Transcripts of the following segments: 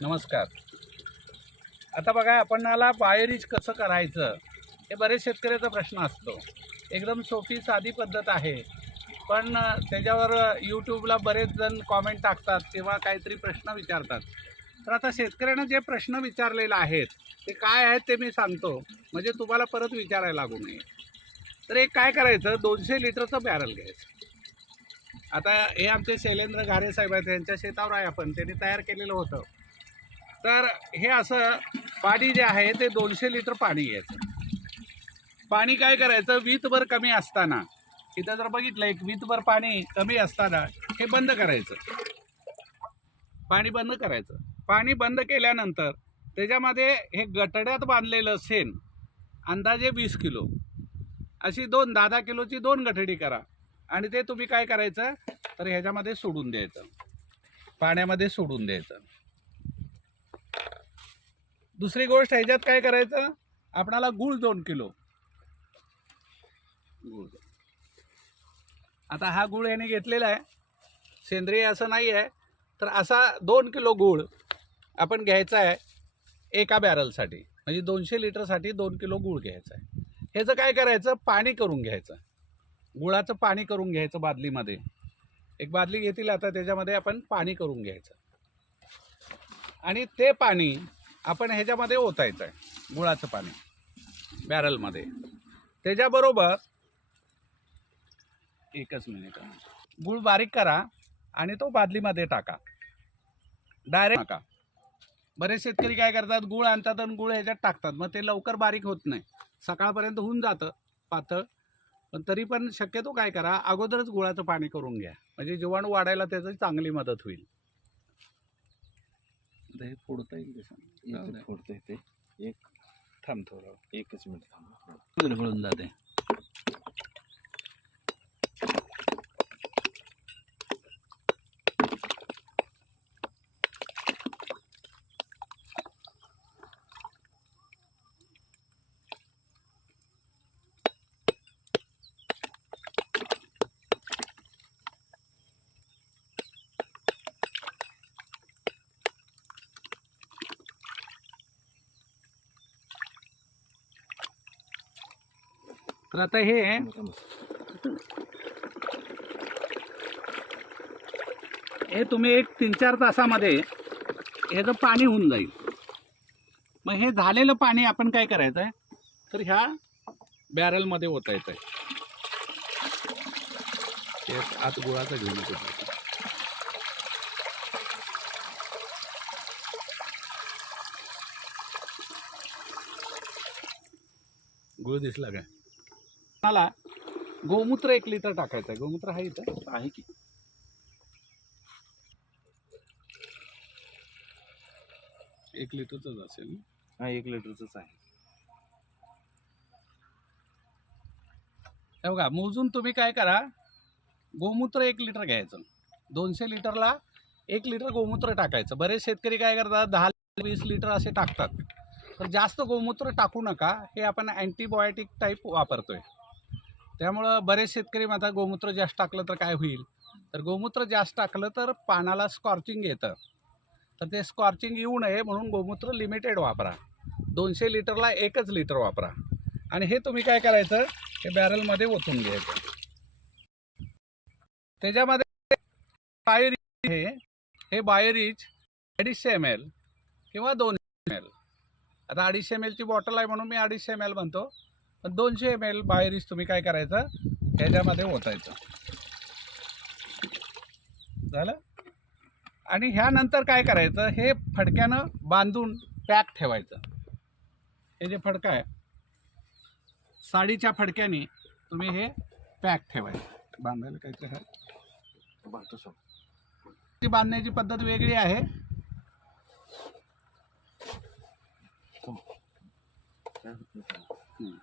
नमस्कार. आता बघा आपणाला बाहेरीच कसं करायचं हे बरेच शेतकऱ्याचा प्रश्न असतो. एकदम सोपी साधी पद्धत आहे. पण त्याच्यावर यूट्यूबला बरेच जण कॉमेंट टाकतात किंवा काहीतरी प्रश्न विचारतात. तर आता शेतकऱ्यानं जे प्रश्न विचारलेले आहेत ते काय आहेत ते मी सांगतो. म्हणजे तुम्हाला परत विचारायला लागू नये. तर एक काय करायचं दोनशे लिटरचं बॅरल घ्यायचं. आता हे आमचे शैलेंद्र घारे साहेब आहेत त्यांच्या शेतावर आहे आपण. त्यांनी तयार केलेलं होतं. तर हे असं पाणी जे आहे ते दोनशे लिटर पाणी घ्यायचं पाणी काय करायचं? वीतभर कमी असताना इथं जर बघितलं एक वीतभर पाणी कमी असताना हे बंद करायचं. पाणी बंद करायचं. पाणी बंद केल्यानंतर त्याच्यामध्ये हे गटड्यात बांधलेलं शेण अंदाजे वीस किलो. अशी दोन दहा दहा किलोची दोन गठडी करा. आणि ते तुम्ही काय करायचं? तर ह्याच्यामध्ये सोडून द्यायचं. पाण्यामध्ये सोडून द्यायचं. दुसरी गोष्ट ह्याच्यात काय करायचं? आपणाला गुळ दोन किलो. गुळ आता हा गुळ याने घेतलेला आहे. सेंद्रिय असं नाही आहे तर असा दोन किलो गुळ आपण घ्यायचा आहे एका बॅरलसाठी. म्हणजे दोनशे लिटरसाठी दोन किलो गुळ घ्यायचा आहे. ह्याचं काय करायचं? पाणी करून घ्यायचं. गुळाचं पाणी करून घ्यायचं बादलीमध्ये. एक बादली घेतील आता त्याच्यामध्ये आपण पाणी करून घ्यायचं. आणि ते पाणी आपण ह्याच्यामध्ये ओतायचं आहे गुळाचं पाणी. बॅरलमध्ये. त्याच्याबरोबर एकच मिनिट गुळ बारीक करा आणि तो बादलीमध्ये टाका. डायरेक्ट टाका. बरेच शेतकरी काय करतात गुळ आणतात आणि गुळ ह्याच्यात टाकतात. मग ते लवकर बारीक होत नाही. सकाळपर्यंत होऊन जातं पातळ. पण तरी पण शक्यतो काय करा अगोदरच गुळाचं पाणी करून घ्या. म्हणजे जीवाणू वाढायला त्याची चांगली मदत होईल. आता हे फोडता येईल कसं एकच फोडतोय ते. एक थांब थोडं. एकच मिनिट थांबा. विरघळून जाते. तर आता हे हे तुम्ही एक तीन चार तासामध्ये ह्याचं पाणी होऊन जाईल. मग हे झालेलं पाणी आपण काय करायचं आहे तर ह्या बॅरलमध्ये ओतायचं आहे ते आत गुळाचं घेऊन येतो. गुळ दिसला काय? मला गोमूत्र एक लिटर टाकायचं आहे. गोमूत्र आहे इथं. आहे की? एक लिटरचंच असेल? हा एक लिटरचंच आहे. हे बघा मोजून तुम्ही काय करा गोमूत्र एक लिटर घ्यायचं. दोनशे लिटरला एक लिटर गोमूत्र टाकायचं. बरेच शेतकरी काय करतात दहा वीस लिटर असे टाकतात. तर जास्त गोमूत्र टाकू नका. हे आपण अँटीबायोटिक टाईप वापरतोय. त्यामुळं बरेच शेतकरी आता गोमूत्र जास्त टाकलं तर काय होईल? तर गोमूत्र जास्त टाकलं तर पानाला स्कॉर्चिंग येतं. तर ते स्कॉर्चिंग येऊ नये म्हणून गोमूत्र लिमिटेड वापरा. दोनशे लिटरला एकच लिटर वापरा. आणि हे तुम्ही काय करायचं? हे बॅरलमध्ये ओतून घ्यायचं. त्याच्यामध्ये बायोरिच हे हे बायोरिच अडीचशे एम एल किंवा दोनशे एम एल आता अडीचशे एम एलची बॉटल आहे म्हणून मी अडीचशे एम एल म्हणतो. पण दोनशे एम एल बाहेरीस तुम्ही काय करायचं? ह्याच्यामध्ये ओतायचं. झालं? आणि ह्यानंतर काय करायचं? हे फडक्यानं बांधून पॅक ठेवायचं. हे जे फडकं आहे साडीच्या फडक्याने तुम्ही हे पॅक ठेवायचं. बांधायला काहीतरी आहे? बांधतो सर ती बांधण्याची पद्धत वेगळी आहे. हम्म.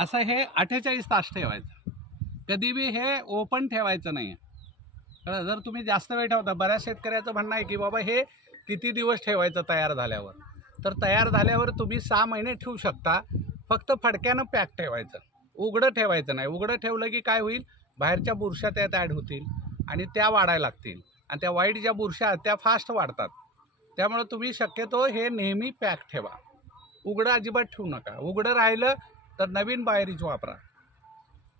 असं हे अठ्ठेचाळीस तास ठेवायचं. कधी बी हे ओपन ठेवायचं नाही कळलं? जर तुम्ही जास्त वेळ ठेवता बऱ्याच शेतकऱ्याचं म्हणणं आहे की बाबा हे किती दिवस ठेवायचं तयार झाल्यावर? तर तयार झाल्यावर तुम्ही सहा महिने ठेवू शकता. फक्त फडक्यानं पॅक ठेवायचं. उघडं ठेवायचं नाही. उघडं ठेवलं की काय होईल? बाहेरच्या बुरश्या त्यात ॲड होतील आणि त्या वाढायला लागतील. आणि त्या वाईट ज्या बुरश्या आहेत त्या फास्ट वाढतात. त्यामुळे तुम्ही शक्यतो हे नेहमी पॅक ठेवा. उघडं अजिबात ठेवू नका. उघडं राहिलं तर नवीन बाहेरीच वापरा.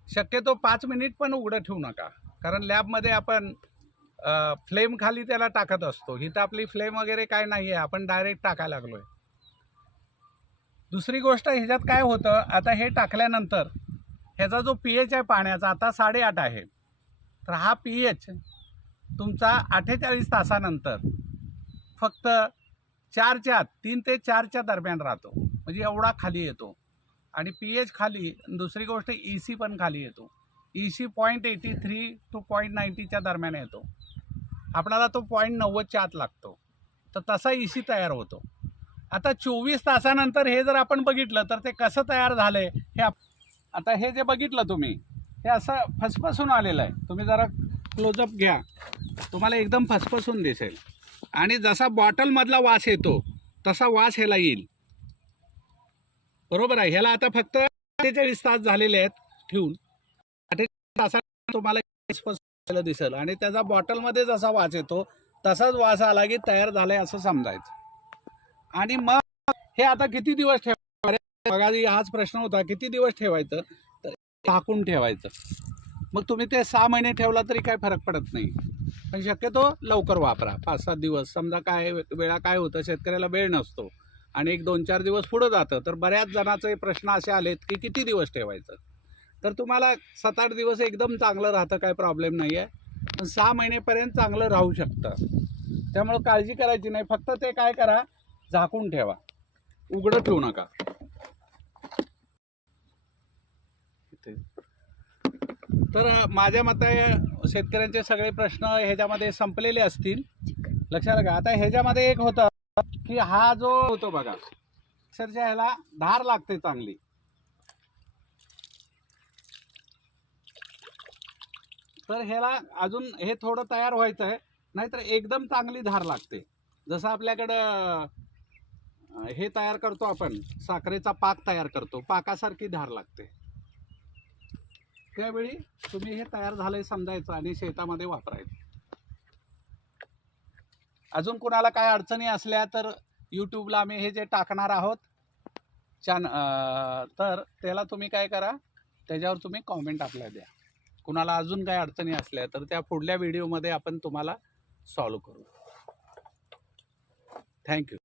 शक्यतो पाच मिनिट पण उघडं ठेवू नका. कारण लॅबमध्ये आपण फ्लेम खाली त्याला टाकत असतो. ही तर आपली फ्लेम वगैरे काय नाही आहे आपण डायरेक्ट टाकायला लागलो आहे दुसरी गोष्ट ह्याच्यात काय होतं? आता हे टाकल्यानंतर ह्याचा जो पी एच आहे पाण्याचा आता साडेआठ आहे. तर हा पी एच तुमचा अठ्ठेचाळीस तासानंतर फक्त चारच्या आत तीन ते चारच्या दरम्यान राहतो. म्हणजे एवढा खाली येतो. आणि पी एच खाली दुसरी गोष्ट ई सी पण खाली येतो. E C point eighty three two point नाईन्टीच्या दरम्यान येतो. आपल्याला तो पॉईंट नव्वदच्या आत लागतो. तर तसा ई सी तयार होतो. आता चोवीस तासानंतर हे जर आपण बघितलं तर ते कसं तयार झालं आहे हे आप आता हे जे बघितलं तुम्ही हे असं फसफसून आलेलं आहे. तुम्ही जरा क्लोजअप घ्या. तुम्हाला एकदम फसफसून दिसेल. आणि जसा बॉटलमधला वास येतो तसा वास ह्याला येईल. बरोबर आहे. ह्याला आता फक्त अठ्ठेचाळीस तास झालेले आहेत ठेवून. अठ्ठेचाळीस तासात तुम्हाला दिसेल. आणि त्याचा बॉटलमध्ये जसा वास येतो. तसाच वास आला की तयार झालाय असं समजायचं. आणि मग हे आता किती दिवस ठेवायचं? हाच प्रश्न होता. किती दिवस ठेवायचं? तर झाकून ठेवायचं. मग तुम्ही ते सहा महिने ठेवला तरी काही फरक पडत नाही. पण शक्यतो लवकर वापरा. पाच सात दिवस. समजा काय वेळा काय होतं? शेतकऱ्याला वेळ नसतो. आणि एक दोन चार दिवस पुढं जातं. तर बऱ्याच जणांचे प्रश्न असे आलेत की किती दिवस ठेवायचं? तर तुम्हाला सात आठ दिवस एकदम चांगलं राहतं काय प्रॉब्लेम नाही आहे पण सहा महिनेपर्यंत चांगलं राहू शकतं. त्यामुळं काळजी करायची नाही. फक्त ते काय करा झाकून ठेवा. उघडं ठेवू नका. तर माझ्या मते शेतकऱ्यांचे सगळे प्रश्न ह्याच्यामध्ये संपलेले असतील. लक्षात घ्या आता ह्याच्यामध्ये एक होतं की हा जो होतो बघा अक्षरशः ह्याला धार लागते चांगली. तर ह्याला अजून हे थोडं तयार व्हायचं आहे नाहीतर एकदम चांगली धार लागते. जसं आपल्याकडं हे तयार करतो आपण साखरेचा पाक तयार करतो पाकासारखी धार लागते. त्यावेळी तुम्ही हे तयार झालंय समजायचं आणि शेतामध्ये वापरायचं. अजून कुणाला काय अडचणी असल्या तर यूट्यूबला आम्ही हे जे टाकणार आहोत चॅन तर त्याला तुम्ही काय करा त्याच्यावर तुम्ही कॉमेंट आपल्या द्या. कुणाला अजून काय अडचणी असल्या तर त्या पुढल्या व्हिडिओमध्ये आपण तुम्हाला सॉल्व करू. थँक्यू